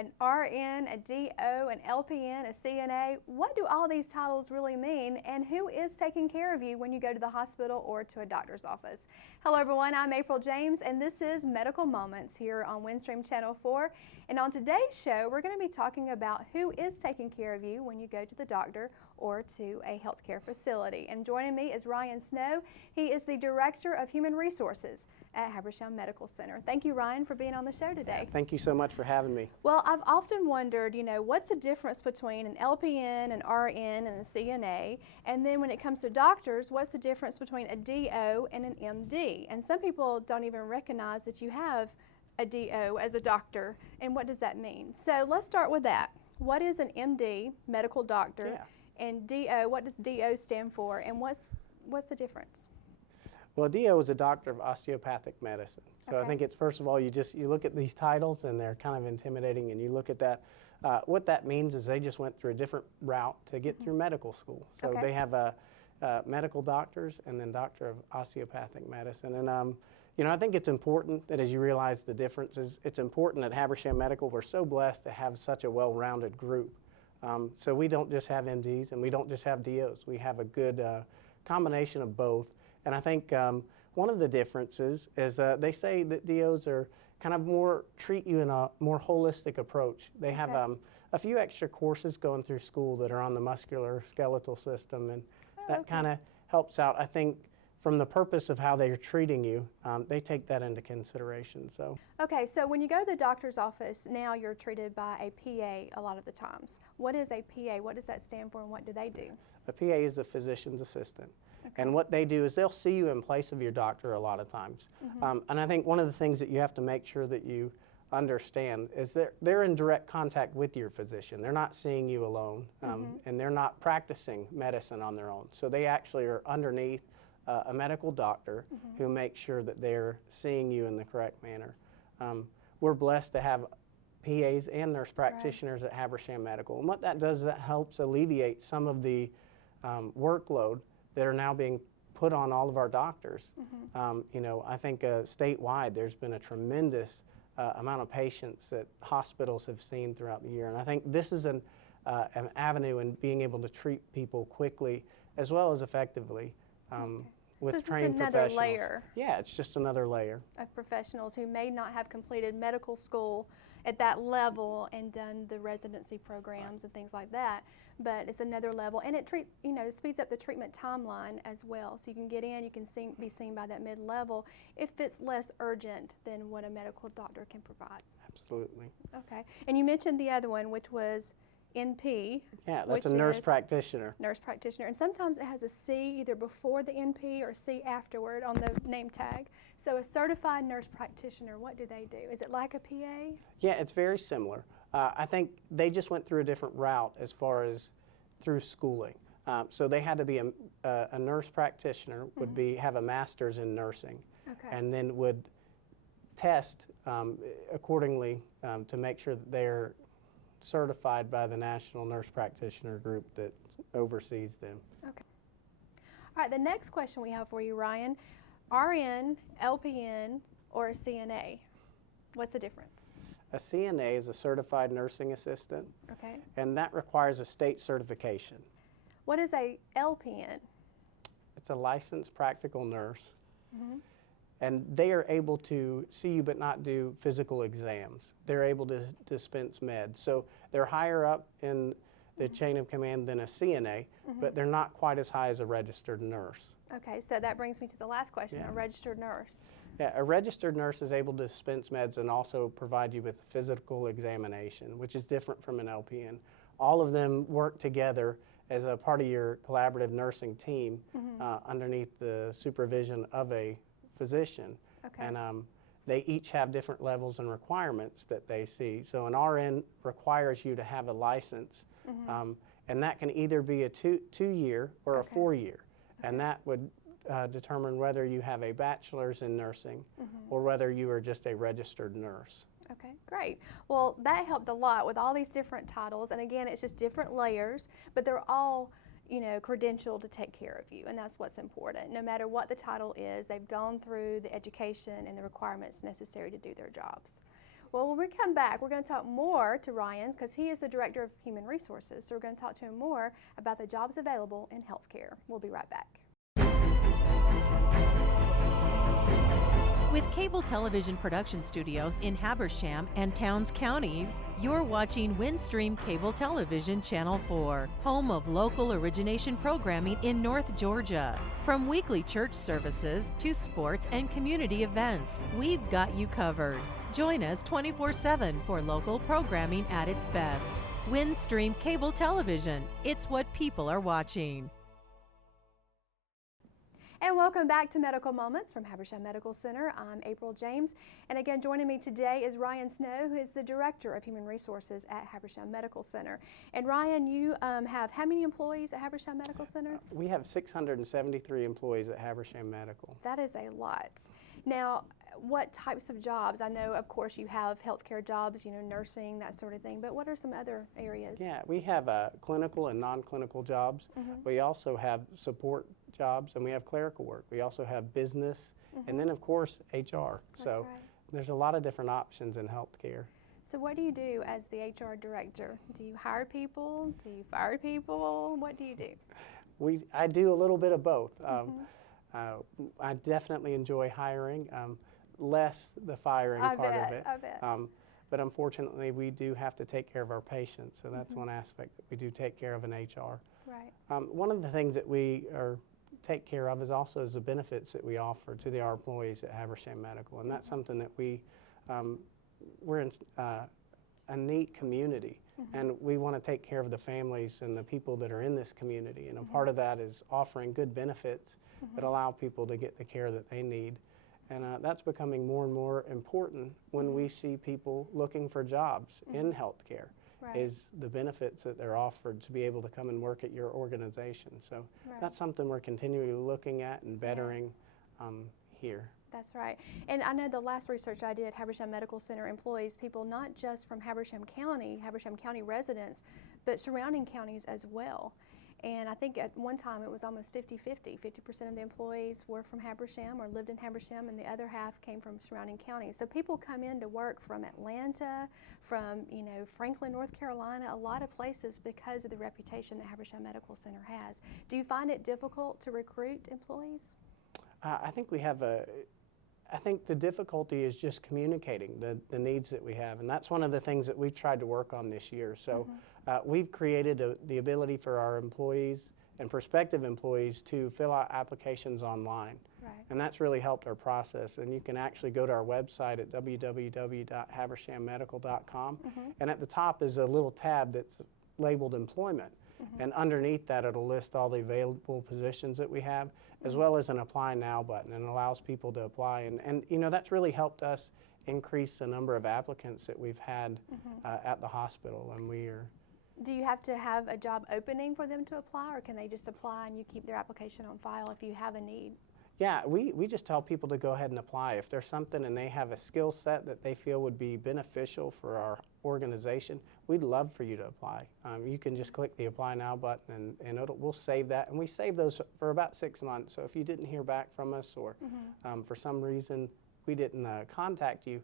an RN, a DO, an LPN, a CNA. What do all these titles really mean, and who is taking care of you when you go to the hospital or to a doctor's office? Hello everyone, I'm April James, and this is Medical Moments here on Windstream Channel 4. And on today's show, we're going to be talking about who is taking care of you when you go to the doctor or to a healthcare facility. And joining me is Ryan Snow. He is the Director of Human Resources at Habersham Medical Center. Thank you, Ryan, for being on the show today. Thank you so much for having me. Well, I've often wondered, what's the difference between an LPN, an RN, and a CNA? And then when it comes to doctors, what's the difference between a DO and an MD? And some people don't even recognize that you have a DO as a doctor, and what does that mean? So let's start with that. What is an MD, medical doctor, and DO, what does DO stand for, and what's the difference? Well, DO is a doctor of osteopathic medicine. So I think it's, first of all, you look at these titles and they're kind of intimidating, and you look at that. What that means is they just went through a different route to get through medical school. So they have medical doctors and then doctor of osteopathic medicine. And I think it's important that as you realize the differences, it's important at Habersham Medical, we're so blessed to have such a well-rounded group. So we don't just have MDs and we don't just have DOs. We have a good combination of both. And I think one of the differences is they say that DOs are kind of treat you in a more holistic approach. They have a few extra courses going through school that are on the musculoskeletal system, and that kind of helps out. I think from the purpose of how they're treating you, they take that into consideration. So. Okay, so when you go to the doctor's office, now you're treated by a PA a lot of the times. What is a PA? What does that stand for, and what do they do? A PA is a physician's assistant. And what they do is they'll see you in place of your doctor a lot of times. And I think one of the things that you have to make sure that you understand is that they're in direct contact with your physician. They're not seeing you alone, and they're not practicing medicine on their own. So they actually are underneath a medical doctor who makes sure that they're seeing you in the correct manner. We're blessed to have PAs and nurse practitioners at Habersham Medical. And what that does is that helps alleviate some of the workload that are now being put on all of our doctors. I think statewide there's been a tremendous amount of patients that hospitals have seen throughout the year. And I think this is an avenue in being able to treat people quickly as well as effectively with trained professionals. So this is another layer. Yeah, it's just another layer of professionals who may not have completed medical school at that level and done the residency programs and things like that, but it's another level, and it speeds up the treatment timeline as well. So you can get in, you can be seen by that mid-level if it's less urgent than what a medical doctor can provide. Absolutely. Okay, and you mentioned the other one, which was NP. Yeah, that's a nurse practitioner. Nurse practitioner, and sometimes it has a C either before the NP or C afterward on the name tag. So a certified nurse practitioner, what do they do? Is it like a PA? Yeah, it's very similar. I think they just went through a different route as far as through schooling. So they had to be a nurse practitioner, would have a master's in nursing, and then would test accordingly to make sure that they're certified by the National Nurse Practitioner Group that oversees them. Okay. All right, the next question we have for you, Ryan, RN, LPN, or a CNA? What's the difference? A CNA is a certified nursing assistant, and that requires a state certification. What is a LPN? It's a licensed practical nurse. And they are able to see you but not do physical exams. They're able to dispense meds. So they're higher up in the chain of command than a CNA, but they're not quite as high as a registered nurse. Okay, so that brings me to the last question, a registered nurse. Yeah, a registered nurse is able to dispense meds and also provide you with a physical examination, which is different from an LPN. All of them work together as a part of your collaborative nursing team underneath the supervision of a physician, and they each have different levels and requirements that they see. So an RN requires you to have a license, and that can either be a two-year or a 4-year, and that would determine whether you have a bachelor's in nursing or whether you are just a registered nurse. Okay, great. Well, that helped a lot with all these different titles, and again, it's just different layers, but they're all credentialed to take care of you, and that's what's important. No matter what the title is, they've gone through the education and the requirements necessary to do their jobs. Well, when we come back, we're going to talk more to Ryan because he is the Director of Human Resources. So we're going to talk to him more about the jobs available in healthcare. We'll be right back. With cable television production studios in Habersham and Towns counties, you're watching Windstream Cable Television Channel 4, home of local origination programming in North Georgia. From weekly church services to sports and community events, we've got you covered. Join us 24/7 for local programming at its best. Windstream Cable Television, it's what people are watching. And welcome back to Medical Moments from Habersham Medical Center. I'm April James. And again, joining me today is Ryan Snow, who is the Director of Human Resources at Habersham Medical Center. And Ryan, you have how many employees at Habersham Medical Center? We have 673 employees at Habersham Medical. That is a lot. Now, what types of jobs? I know, of course, you have healthcare jobs, nursing, that sort of thing, but what are some other areas? Yeah, we have clinical and non-clinical jobs. We also have support jobs, and we have clerical work. We also have business, and then, of course, HR. So there's a lot of different options in healthcare. So what do you do as the HR director? Do you hire people? Do you fire people? What do you do? I do a little bit of both. I definitely enjoy hiring, less the firing part of it. I bet. But unfortunately, we do have to take care of our patients, so that's one aspect that we do take care of in HR. Right. One of the things that we take care of is also the benefits that we offer to our employees at Habersham Medical, and that's something that we're in a neat community, and we want to take care of the families and the people that are in this community, and a part of that is offering good benefits that allow people to get the care that they need. And that's becoming more and more important when we see people looking for jobs in healthcare, is the benefits that they're offered to be able to come and work at your organization. So that's something we're continually looking at and bettering here. That's right. And I know the last research I did, Habersham Medical Center employs people not just from Habersham County residents, but surrounding counties as well. And I think at one time it was almost 50-50. 50% of the employees were from Habersham or lived in Habersham, and the other half came from surrounding counties. So people come in to work from Atlanta, from Franklin, North Carolina, a lot of places because of the reputation that Habersham Medical Center has. Do you find it difficult to recruit employees? I think the difficulty is just communicating the needs that we have, and that's one of the things that we've tried to work on this year. So we've created the ability for our employees and prospective employees to fill out applications online. Right. And that's really helped our process. And you can actually go to our website at www.habershammedical.com, and at the top is a little tab that's labeled employment. And underneath that, it'll list all the available positions that we have, as well as an Apply Now button, and allows people to apply. And that's really helped us increase the number of applicants that we've had at the hospital. And Do you have to have a job opening for them to apply, or can they just apply and you keep their application on file if you have a need? Yeah, we just tell people to go ahead and apply. If there's something and they have a skill set that they feel would be beneficial for our organization, we'd love for you to apply. You can just click the Apply Now button, and we'll save that. And we save those for about 6 months. So if you didn't hear back from us, or for some reason we didn't contact you,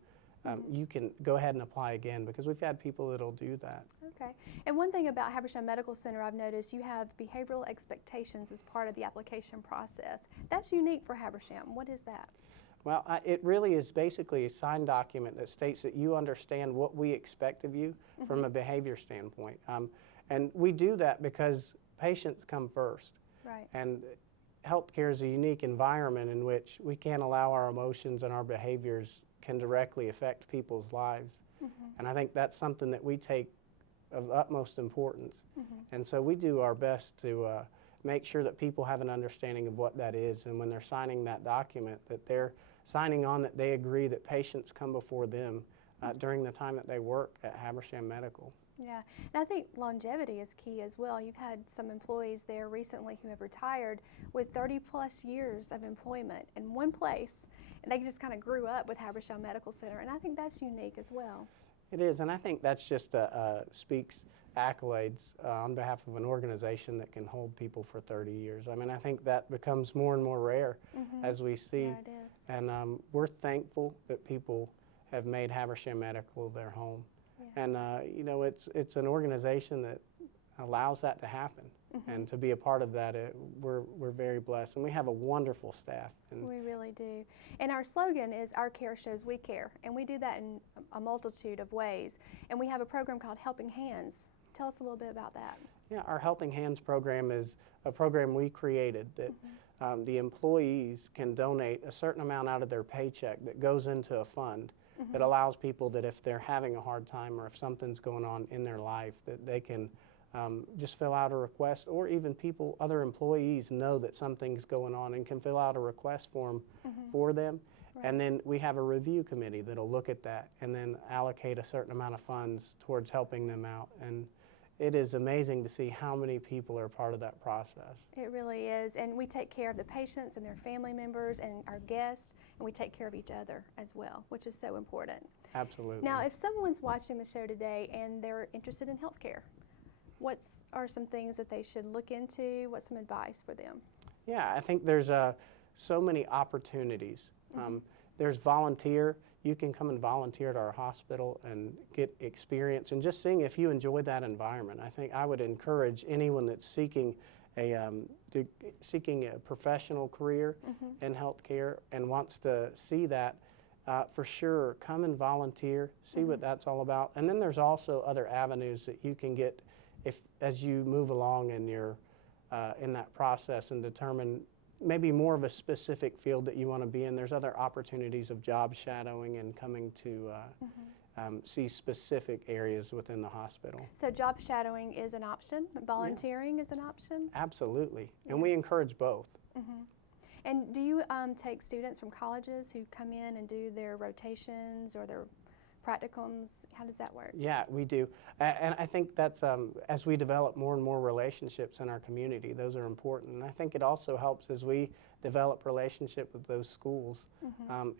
you can go ahead and apply again, because we've had people that'll do that. Okay. And one thing about Habersham Medical Center, I've noticed you have behavioral expectations as part of the application process. That's unique for Habersham. What is that? Well, it really is basically a signed document that states that you understand what we expect of you from a behavior standpoint. And we do that because patients come first. Right. And healthcare is a unique environment in which we can't allow our emotions and our behaviors can directly affect people's lives. And I think that's something that we take of utmost importance. And so we do our best to make sure that people have an understanding of what that is, and when they're signing that document, that they're signing on that they agree that patients come before them during the time that they work at Habersham Medical. Yeah, and I think longevity is key as well. You've had some employees there recently who have retired with 30+ years of employment in one place, and they just kind of grew up with Habersham Medical Center, and I think that's unique as well. It is, and I think that's just speaks accolades on behalf of an organization that can hold people for 30 years. I mean, I think that becomes more and more rare as we see. Yeah, it is. And we're thankful that people have made Habersham Medical their home. Yeah. And you know, it's an organization that allows that to happen. And to be a part of that, we're very blessed. And we have a wonderful staff. And We really do. And our slogan is "Our care shows we care." And we do that in a multitude of ways. And we have a program called Helping Hands. Tell us a little bit about that. yeah, our Helping Hands program is a program we created that the employees can donate a certain amount out of their paycheck that goes into a fund that allows people that if they're having a hard time or if something's going on in their life, that they can just fill out a request, or even other employees know that something's going on and can fill out a request form for them. And then we have a review committee that'll look at that and then allocate a certain amount of funds towards helping them out. And it is amazing to see how many people are part of that process. It really is. And we take care of the patients and their family members and our guests, and we take care of each other as well, which is so important. Absolutely. Now, if someone's watching the show today and they're interested in healthcare, what are some things that they should look into? What's some advice for them? Yeah, I think there's so many opportunities. There's volunteer. You can come and volunteer at our hospital and get experience and just seeing if you enjoy that environment. I think I would encourage anyone that's seeking a professional career in healthcare and wants to see that, for sure, come and volunteer, see what that's all about. And then there's also other avenues that you can get as you move along in your in that process and determine maybe more of a specific field that you want to be in. There's other opportunities of job shadowing and coming to see specific areas within the hospital. So job shadowing is an option, volunteering is an option? Absolutely, and we encourage both. And do you take students from colleges who come in and do their rotations or their practicums? How does that work? Yeah, we do. And I think that's, as we develop more and more relationships in our community, those are important. And I think it also helps as we develop relationship with those schools.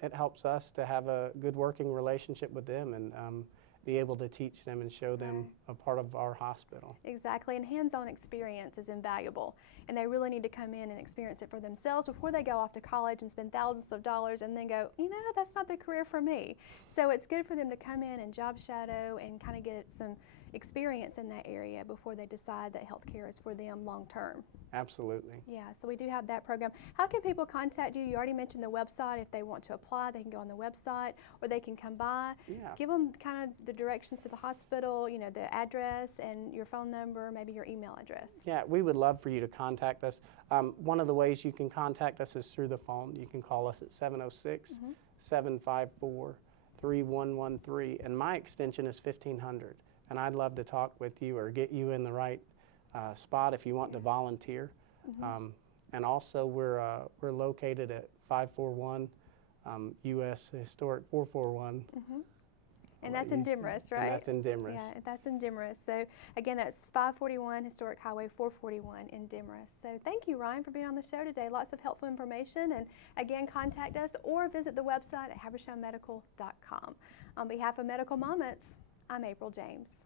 It helps us to have a good working relationship with them and be able to teach them and show them a part of our hospital. Exactly, and hands-on experience is invaluable, and they really need to come in and experience it for themselves before they go off to college and spend thousands of dollars and then go, you know, that's not the career for me. So it's good for them to come in and job shadow and kind of get some experience in that area before they decide that healthcare is for them long term. Absolutely. Yeah, so we do have that program. How can people contact you? You already mentioned the website. If they want to apply, they can go on the website, or they can come by. Yeah. Give them kind of the directions to the hospital, you know, the address and your phone number, maybe your email address. Yeah, we would love for you to contact us. One of the ways you can contact us is through the phone. You can call us at 706-754-3113, and my extension is 1500. And I'd love to talk with you or get you in the right spot if you want to volunteer. And also, we're located at 541 U.S. Historic 441. And that's in Demorest, right? And that's in Demorest. Yeah, that's in Demorest. So again, that's 541 Historic Highway 441 in Demorest. So thank you, Ryan, for being on the show today. Lots of helpful information. And again, contact us or visit the website at habershammedical.com. On behalf of Medical Moments, I'm April James.